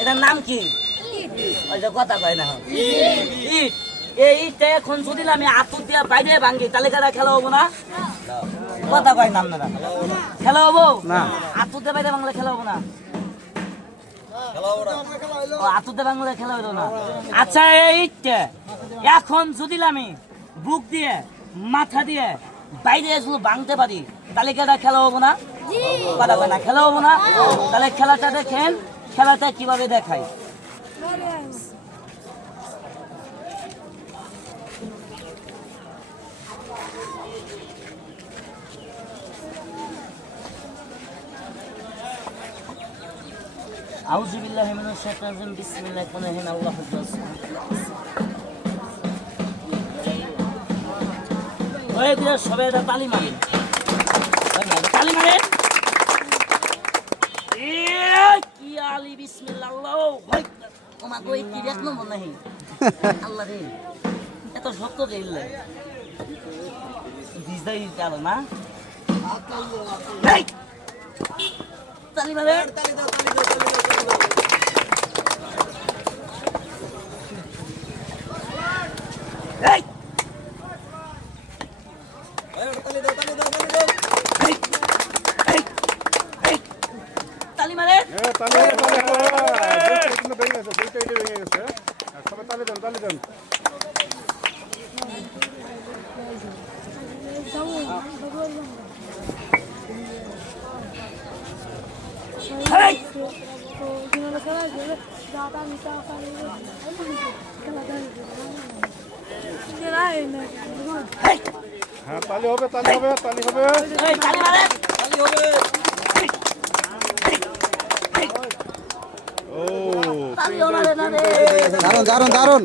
এটার নাম কি? কথা কয় না। ইট। এই ইটটা এখন যদি না আমি আতুর দিয়ে বাইরে ভাঙ্গি তাহলে কারা খেলা হব না? কথা কয় নাম না খেলা হব? না। আতুর দিয়ে বাইরে বাংলা খেলা হব না? ও, বাংলা খেলা হলো না। আচ্ছা এখন যদি আমি বুক দিয়ে মাথা দিয়ে বাইরে শুধু ভাঙতে পারি। তাহলে কেটা খেলা হব না? কয় না খেলা হব না? তাহলে খেলাটা দেখেন খেলাটা কীভাবে দেখায় আউযু বিল্লাহি মিনাশ শাইতানির রাজিম বিসমিল্লাহির রহমানির রহিম। আল্লাহু ওই দিকে সবাই একটা তালি মারেন তালি মারেন কি আলি, বিসমিল্লাহ ভাই গো এই কি এক নম্বর নাহি। আল্লাহ রে, এত শক্ত দিলে গেল না? মারেন এই! এই! এই! এই! তালি মারেন তালি হবে, তালি হবে। কিন্তু ভেঙে গেছে, দুইটা ইটই ভেঙে গেছে। সবাই তালি দেন, তালি দেন। হ্যাঁ, তালি হবে, তালি হবে, তালি হবে। তালি মারেন ও, তালিও মারেন না রে দারুণ দারুণ দারুণ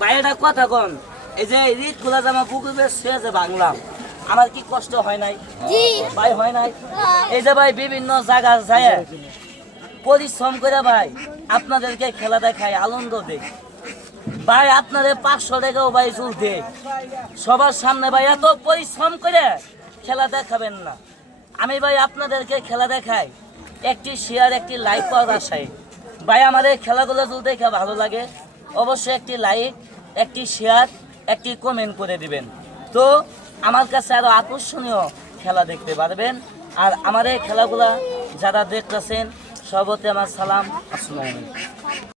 বাইরেটা কথা কন। এই যে রিট খোলা জামা বুকে বেশ শুয়ে যে বাংলাম আমার কি কষ্ট হয় নাই? ভাই হয় নাই? এই যে ভাই বিভিন্ন জায়গা যায় পরিশ্রম করে ভাই, আপনাদেরকে খেলা দেখায়, আনন্দ দেয়। ভাই, আপনাদের পাঁচশো টাকাও ভাই চুল দেয়। সবার সামনে ভাই এত পরিশ্রম করে খেলা দেখাবেন না। আমি ভাই আপনাদেরকে খেলা দেখাই। একটি শেয়ার একটি লাইক পাওয়ার আশায়। ভাই এই খেলাগুলো দেখে ভালো লাগে, অবশ্যই একটি লাইক একটি শেয়ার একটি কমেন্ট করে দিবেন। তো আমার কাছে আরও আকর্ষণীয় খেলা দেখতে পারবেন। আর আমার এই খেলাগুলা যারা দেখতেছেন সবতে আমার সালাম। আসসালামু